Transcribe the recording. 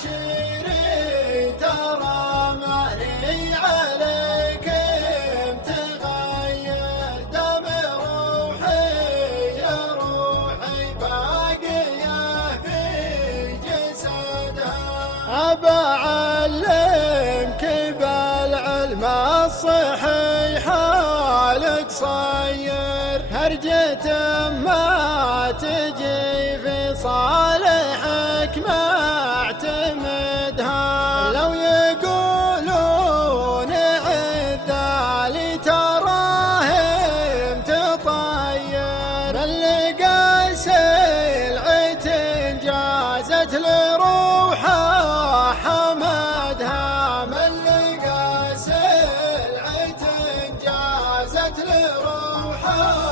عشيري ترى ماني عليكم تغير دم روحي يا روحي باقية في جسدها. أبعلمك بالعلم الصحيح حالك صير هرجة ما تجي في صالحك ما اعتمدها. لو يقولون عذالي تراهم تطير من لقى سلعة جازت لروحه حمدها. من لقى سلعة جازت لروحه